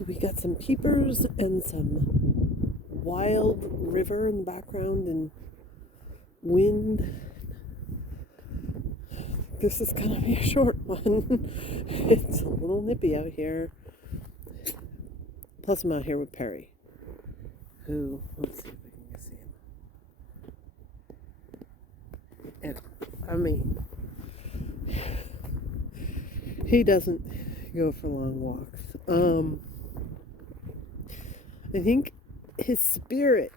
So we got some peepers and some wild river in the background and wind. This is gonna be a short one. It's a little nippy out here. Plus I'm out here with Perry, who, let's see if we can see him. And I mean, he doesn't go for long walks. I think his spirit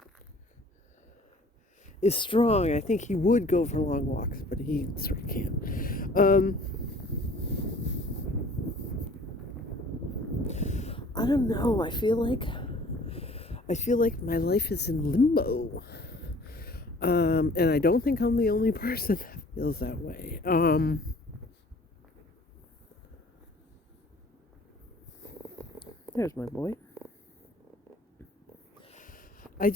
is strong. I think he would go for long walks, but he sort of can't. I don't know. I feel like my life is in limbo. And I don't think I'm the only person that feels that way. There's my boy. I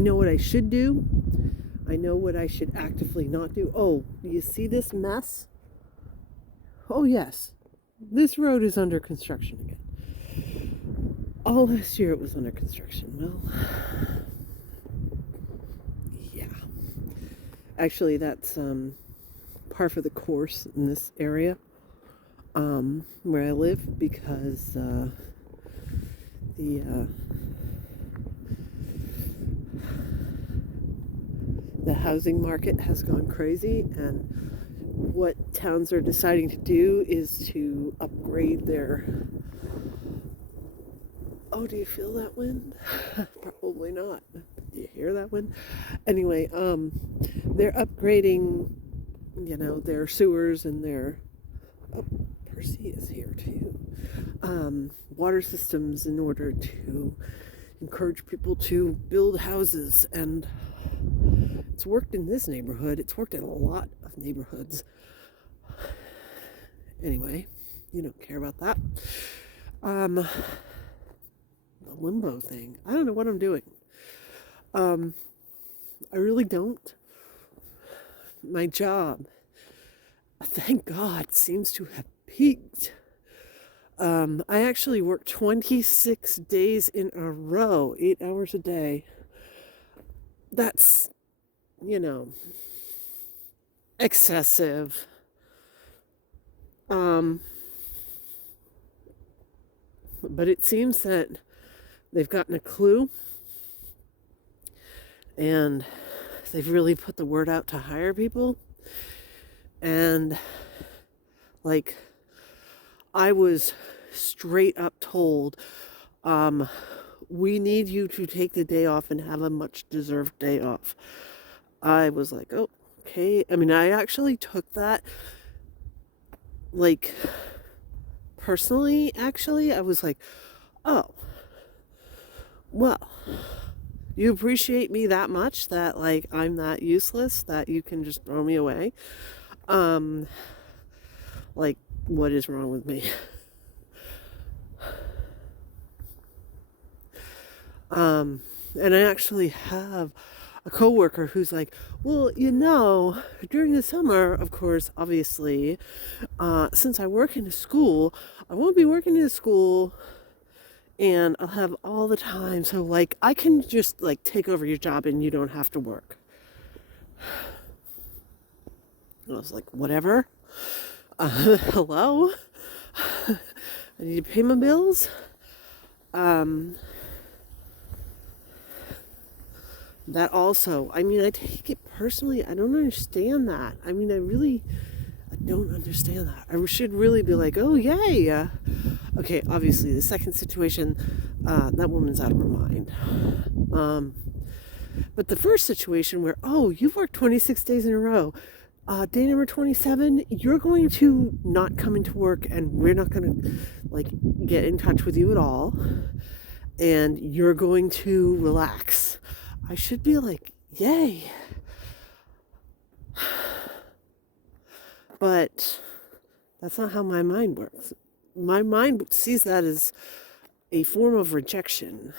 know what I should do. I know what I should actively not do. Oh, you see this mess? Oh, yes. This road is under construction again. All last year it was under construction. Well, yeah. Actually, that's par for the course in this area where I live, because the housing market has gone crazy, and what towns are deciding to do is to upgrade their... Oh, do you feel that wind? Probably not. Do you hear that wind? Anyway, they're upgrading, their sewers and their... Oh, Percy is here too. Water systems in order to encourage people to build houses, and it's worked in this neighborhood. It's worked in a lot of neighborhoods. Anyway, you don't care about that. The limbo thing. I don't know what I'm doing. I really don't. My job, thank God, seems to have peaked. I actually work 26 days in a row, 8 hours a day. That's, excessive. But it seems that they've gotten a clue, and they've really put the word out to hire people. And I was straight up told, we need you to take the day off and have a much deserved day off. I was like, oh, okay. I mean, I actually took that, personally, actually. I was like, oh, well, you appreciate me that much that, I'm that useless that you can just throw me away? What is wrong with me? And I actually have a coworker who's like, well, during the summer, of course, obviously, since I work in a school, I won't be working in a school, and I'll have all the time. So, I can just, take over your job and you don't have to work. And I was like, whatever. Hello? I need to pay my bills. That also, I take it personally. I don't understand that. I don't understand that. I should really be like, oh, yay. Okay, obviously, the second situation, that woman's out of her mind. But the first situation where, you've worked 26 days in a row. Day number 27, you're going to not come into work, and we're not going to, get in touch with you at all. And you're going to relax. I should be like, yay. But that's not how my mind works. My mind sees that as a form of rejection.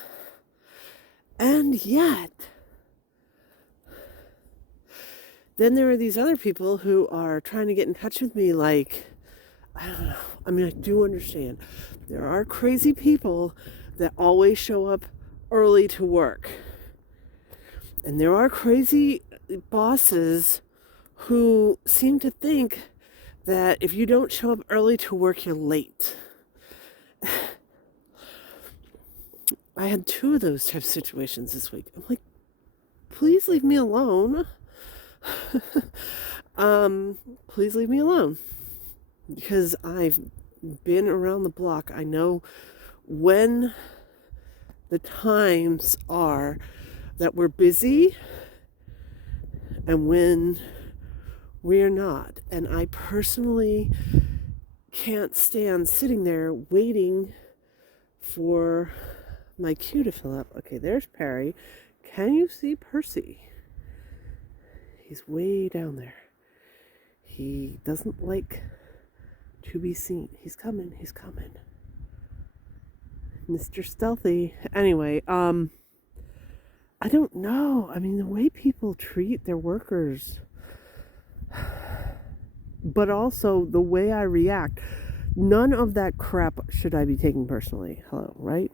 And yet, then there are these other people who are trying to get in touch with me like, I don't know. I mean, I do understand. There are crazy people that always show up early to work. And there are crazy bosses who seem to think that if you don't show up early to work, you're late. I had 2 of those type of situations this week. I'm like, please leave me alone. Please leave me alone. Because I've been around the block. I know when the times are that we're busy and when we're not. And I personally can't stand sitting there waiting for my queue to fill up. Okay, there's Perry. Can you see Percy? He's way down there. He doesn't like to be seen. He's coming. Mr. Stealthy. Anyway, I don't know. I mean, the way people treat their workers, but also the way I react, none of that crap should I be taking personally. Hello, right?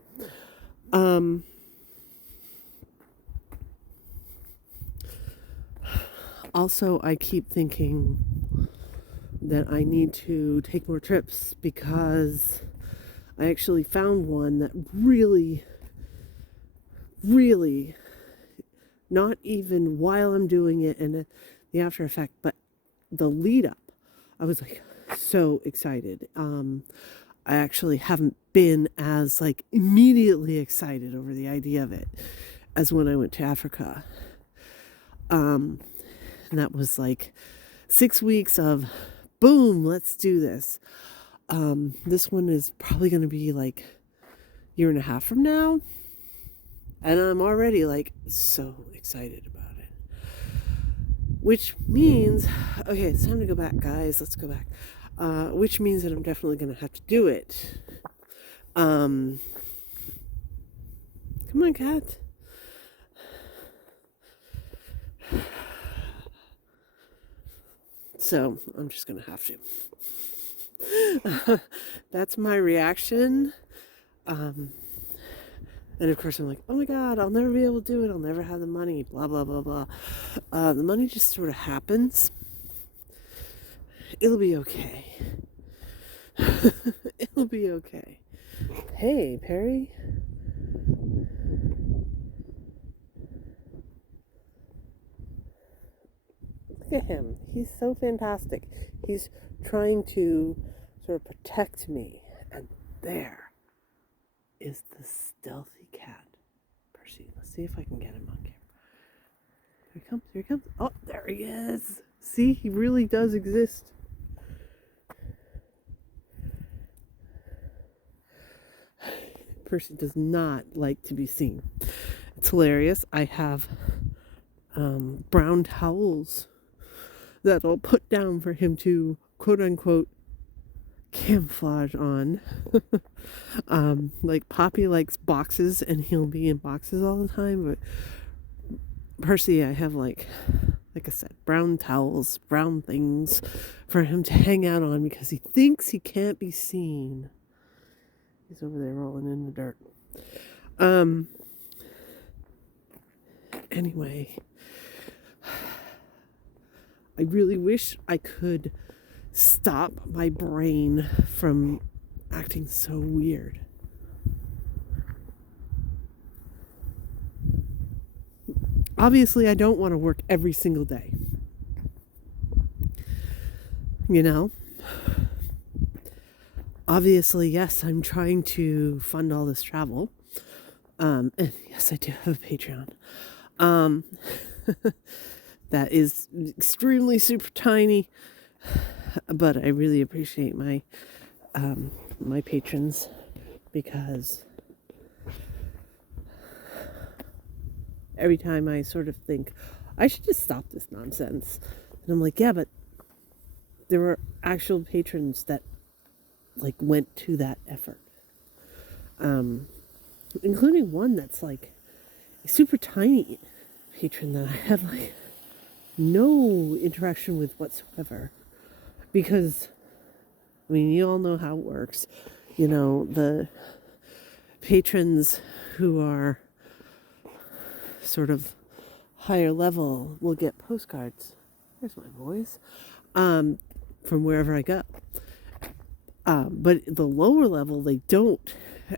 Also, I keep thinking that I need to take more trips because I actually found one that really, not even while I'm doing it and the after effect, but the lead up, I was like so excited. I actually haven't been as like immediately excited over the idea of it as when I went to Africa. And that was like 6 weeks of boom, let's do this. This one is probably going to be like a 1.5 years from now. And I'm already like so excited about it. Which means, okay, it's time to go back, guys. Let's go back. Which means that I'm definitely going to have to do it. Come on, cat. So I'm just going to have to. That's my reaction. And of course I'm like, oh my God, I'll never be able to do it. I'll never have the money, blah, blah, blah, blah. The money just sort of happens. It'll be okay. It'll be okay. Hey, Perry. Look at him. He's so fantastic. He's trying to sort of protect me. And there is the stealthy cat. Percy, let's see if I can get him on camera. Here he comes, here he comes. Oh, there he is. See, he really does exist. Percy does not like to be seen. It's hilarious. I have brown towels that I'll put down for him to quote unquote camouflage on. Like Poppy likes boxes and he'll be in boxes all the time, but Percy, I have like I said, brown towels, brown things for him to hang out on because he thinks he can't be seen. He's over there rolling in the dirt. Anyway, I really wish I could stop my brain from acting so weird. Obviously, I don't want to work every single day. You know? Obviously, yes, I'm trying to fund all this travel. And yes, I do have a Patreon. That is extremely super tiny, but I really appreciate my my patrons because every time I sort of think I should just stop this nonsense, and I'm like, yeah, but there were actual patrons that like went to that effort, including one that's like a super tiny patron that I have like no interaction with whatsoever. Because, I mean, you all know how it works. You know, the patrons who are sort of higher level will get postcards. There's my voice. From wherever I go. But the lower level, they don't.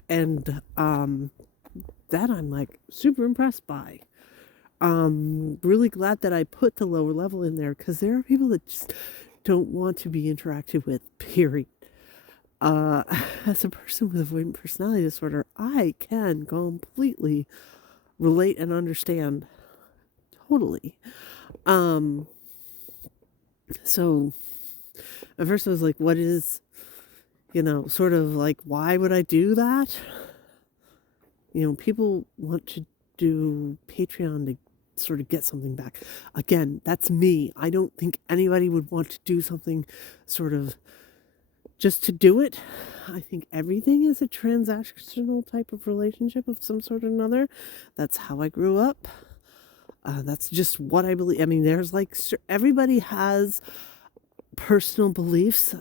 And that I'm like super impressed by. Really glad that I put the lower level in there, because there are people that just don't want to be interacted with, period. As a person with avoidant personality disorder, I can completely relate and understand totally. So at first I was like, what is, sort of like, why would I do that? People want to do Patreon to sort of get something back. Again, that's me. I don't think anybody would want to do something sort of just to do it. I think everything is a transactional type of relationship of some sort or another. That's how I grew up. That's just what I believe. I mean, there's like, everybody has personal beliefs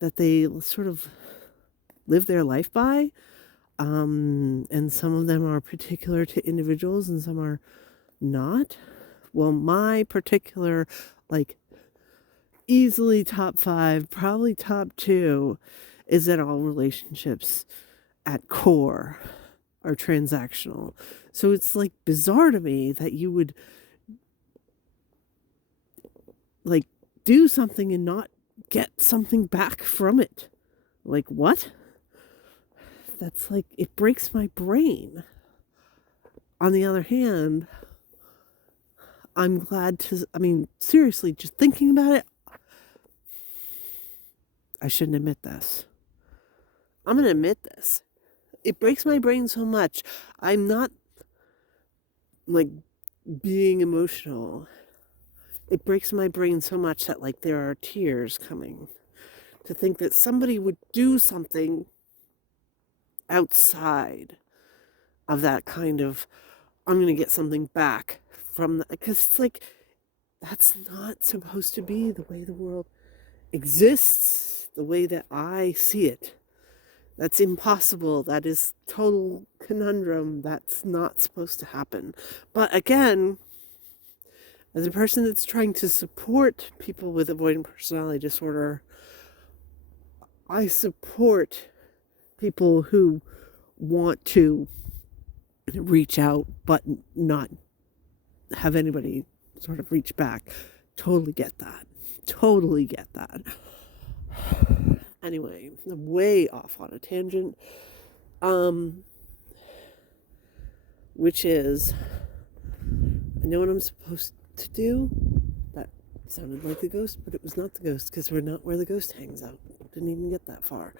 that they sort of live their life by. And some of them are particular to individuals and some are not. Well, my particular, like, easily top 5, probably top 2, is that all relationships at core are transactional. So it's like bizarre to me that you would like do something and not get something back from it. Like, what? That's like, it breaks my brain. On the other hand, I'm glad seriously, just thinking about it, I shouldn't admit this. I'm going to admit this. It breaks my brain so much. I'm not like being emotional. It breaks my brain so much that like there are tears coming to think that somebody would do something outside of that kind of, I'm going to get something back from because it's like, that's not supposed to be the way the world exists, the way that I see it. That's impossible. That is total conundrum. That's not supposed to happen. But again, as a person that's trying to support people with avoidant personality disorder, I support people who want to reach out but not have anybody sort of reach back. Totally get that. Totally get that. Anyway, I'm way off on a tangent. Which is, I know what I'm supposed to do. That sounded like a ghost, but it was not the ghost, because we're not where the ghost hangs out. Didn't even get that far.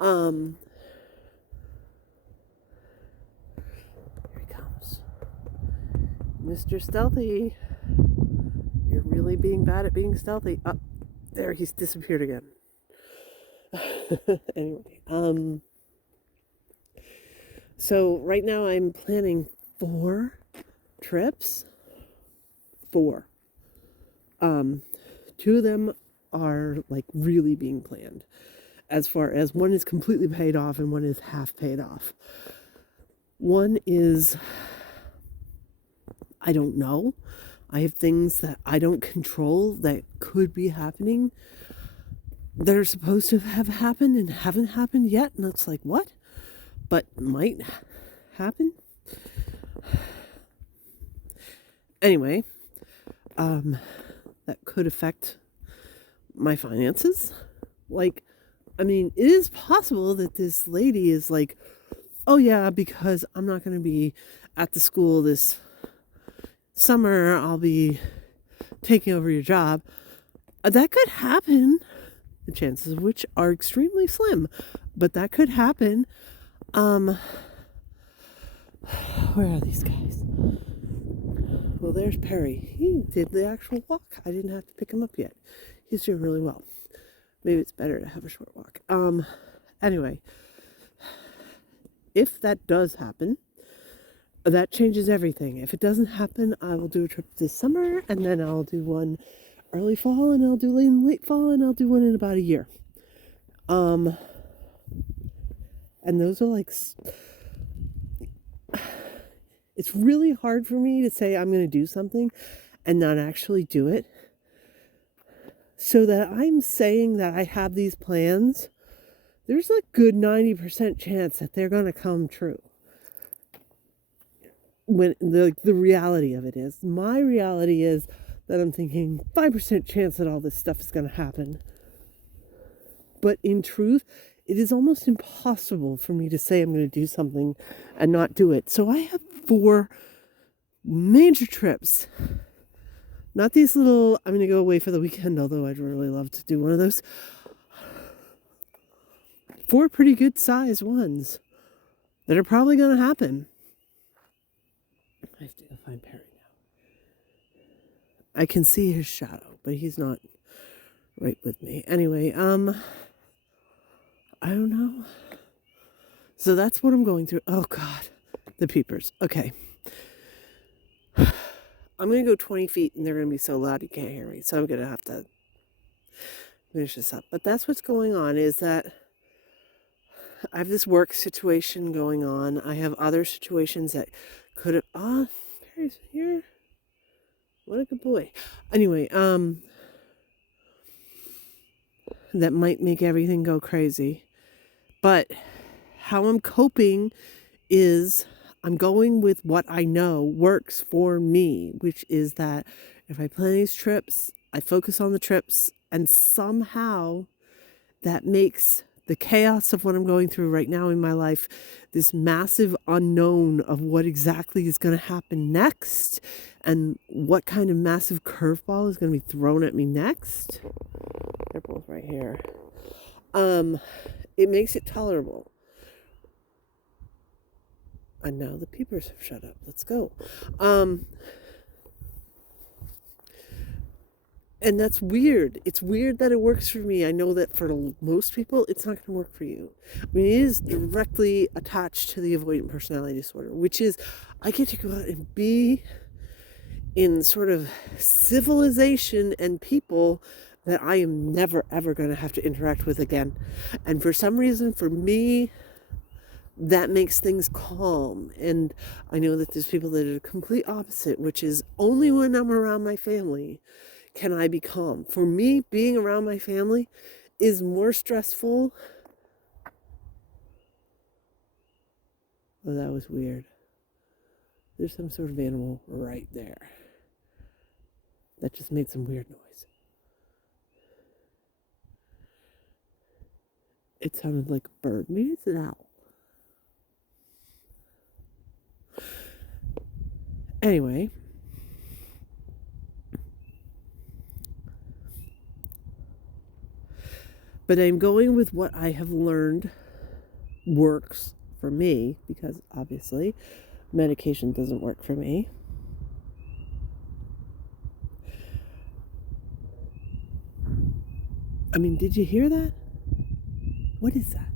Here he comes. Mr. Stealthy. You're really being bad at being stealthy. Oh, there, he's disappeared again. Anyway, so right now I'm planning 4 trips. 4. 2 of them are like really being planned. As far as one is completely paid off and one is half paid off. One is, I don't know. I have things that I don't control that could be happening that are supposed to have happened and haven't happened yet. And it's like, what? But might happen. Anyway, that could affect my finances. Like, I mean, it is possible that this lady is like, oh yeah, because I'm not going to be at the school this summer, I'll be taking over your job. That could happen. The chances of which are extremely slim, but that could happen. Where are these guys? Well, there's Perry. He did the actual walk. I didn't have to pick him up yet. He's doing really well. Maybe it's better to have a short walk. Anyway, if that does happen, that changes everything. If it doesn't happen, I will do a trip this summer, and then I'll do one early fall, and I'll do late fall, and I'll do one in about a year. And those are like, it's really hard for me to say I'm going to do something and not actually do it. So that I'm saying that I have these plans, there's a good 90% chance that they're going to come true. When the reality of it is, my reality is that I'm thinking 5% chance that all this stuff is going to happen. But in truth, it is almost impossible for me to say I'm going to do something and not do it. So I have 4 major trips. Not these little, I'm going to go away for the weekend, although I'd really love to do one of those. 4 pretty good sized ones that are probably going to happen. I have to go find Perry now. I can see his shadow, but he's not right with me. Anyway, I don't know. So that's what I'm going through. Oh, God. The peepers. Okay. I'm going to go 20 feet, and they're going to be so loud you can't hear me. So I'm going to have to finish this up. But that's what's going on, is that I have this work situation going on. I have other situations that could have... Perry's here. What a good boy. Anyway, that might make everything go crazy. But how I'm coping is I'm going with what I know works for me, which is that if I plan these trips, I focus on the trips, and somehow that makes the chaos of what I'm going through right now in my life, this massive unknown of what exactly is going to happen next and what kind of massive curveball is going to be thrown at me next. They're both right here. It makes it tolerable. And now the peepers have shut up. Let's go. And that's weird. It's weird that it works for me. I know that for most people, it's not going to work for you. I mean, it is directly attached to the avoidant personality disorder, which is I get to go out and be in sort of civilization and people that I am never, ever going to have to interact with again. And for some reason, for me, that makes things calm. And I know that there's people that are the complete opposite, which is only when I'm around my family can I be calm. For me, being around my family is more stressful. Oh, that was weird. There's some sort of animal right there. That just made some weird noise. It sounded like a bird. Maybe it's an owl. Anyway, but I'm going with what I have learned works for me, because obviously medication doesn't work for me. I mean, did you hear that? What is that?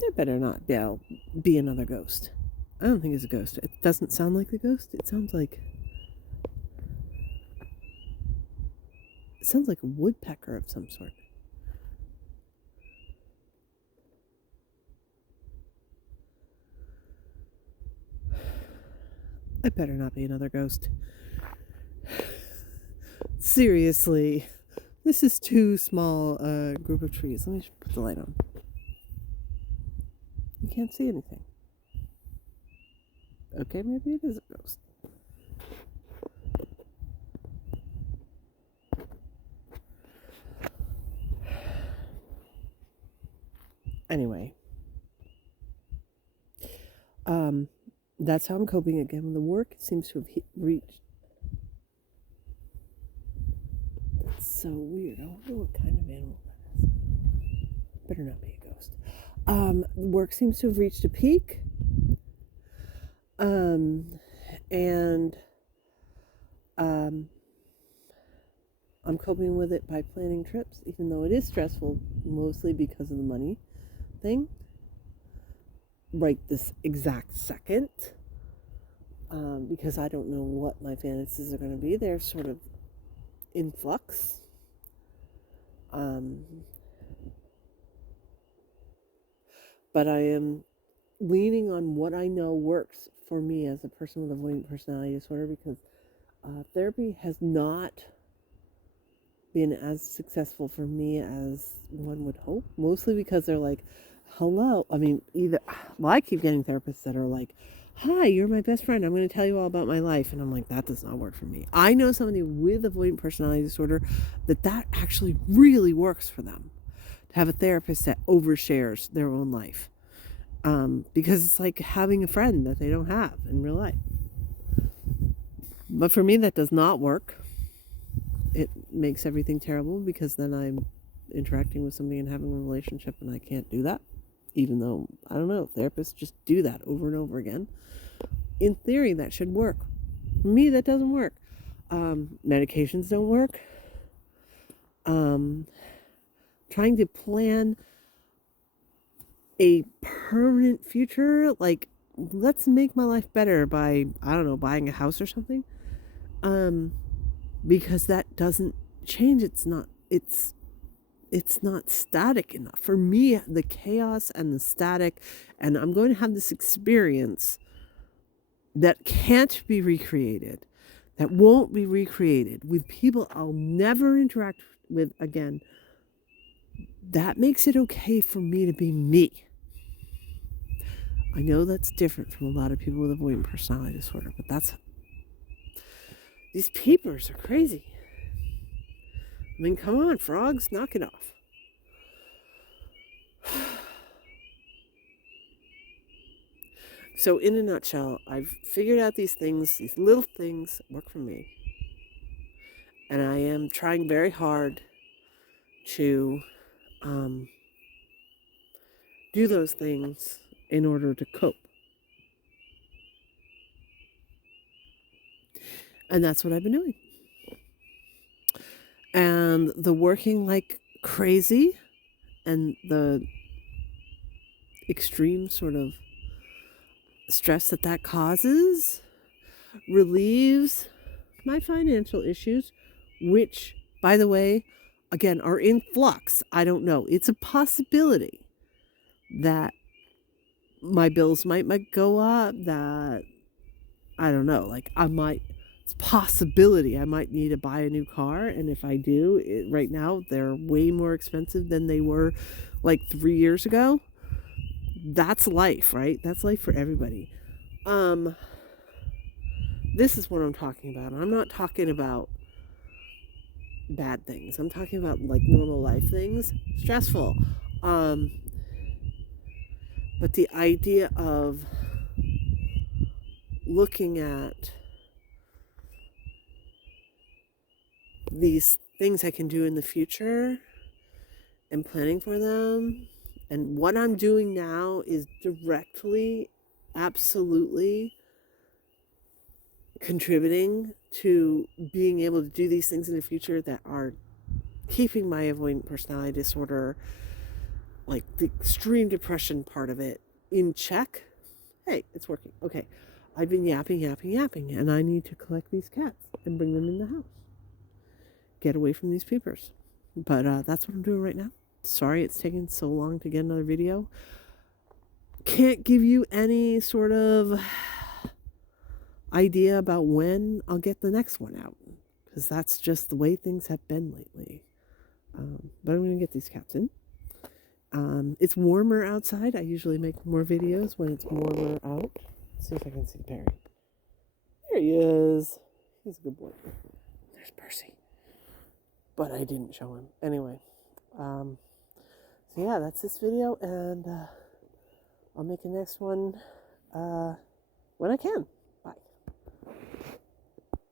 There better not be another ghost. I don't think it's a ghost. It doesn't sound like a ghost. It sounds like a woodpecker of some sort. It better not be another ghost. Seriously, this is too small a group of trees. Let me just put the light on. You can't see anything. Okay, maybe it is a ghost. Anyway, that's how I'm coping again. The work seems to have reached. That's so weird. I wonder what kind of animal that is. Better not be a ghost. The work seems to have reached a peak. And I'm coping with it by planning trips, even though it is stressful, mostly because of the money thing. right this exact second, because I don't know what my fantasies are going to be. They're sort of in flux. But I am leaning on what I know works for me as a person with avoidant personality disorder, because therapy has not been as successful for me as one would hope, mostly because they're like, hello. I mean, I keep getting therapists that are like, hi, you're my best friend. I'm going to tell you all about my life. And I'm like, that does not work for me. I know somebody with avoidant personality disorder that actually really works for them, to have a therapist that overshares their own life. Because it's like having a friend that they don't have in real life. But for me, that does not work. It makes everything terrible, because then I'm interacting with somebody and having a relationship, and I can't do that. Even though, I don't know, therapists just do that over and over again. In theory, that should work. For me, that doesn't work. Medications don't work. Trying to plan a permanent future, like, let's make my life better by, I don't know, buying a house or something. Because that doesn't change. It's not static enough. For me, the chaos and the static, and I'm going to have this experience that can't be recreated, that won't be recreated, with people I'll never interact with again. That makes it okay for me to be me. I know that's different from a lot of people with avoidant personality disorder, but these peepers are crazy. I mean, come on, frogs, knock it off. So in a nutshell, I've figured out these things, these little things work for me. And I am trying very hard to do those things in order to cope. And that's what I've been doing. And the working like crazy and the extreme sort of stress that causes relieves my financial issues, which, by the way, again, are in flux. I don't know. It's a possibility that my bills might go up, that, I don't know, like it's a possibility I might need to buy a new car. And if I do, right now, they're way more expensive than they were like 3 years ago. That's life, right? That's life for everybody. This is what I'm talking about. I'm not talking about bad things. I'm talking about like normal life things. Stressful. But the idea of looking at these things I can do in the future and planning for them, and what I'm doing now is directly, absolutely contributing to being able to do these things in the future that are keeping my avoidant personality disorder, like the extreme depression part of it, in check. Hey, it's working. Okay, I've been yapping, and I need to collect these cats and bring them in the house. Get away from these peepers. But that's what I'm doing right now. Sorry it's taking so long to get another video. Can't give you any sort of idea about when I'll get the next one out, because that's just the way things have been lately. But I'm going to get these cats in. It's warmer outside. I usually make more videos when it's warmer out. Let's see if I can see Perry. There he is. He's a good boy. There's Percy. But I didn't show him. Anyway. So yeah, that's this video, and I'll make the next one when I can.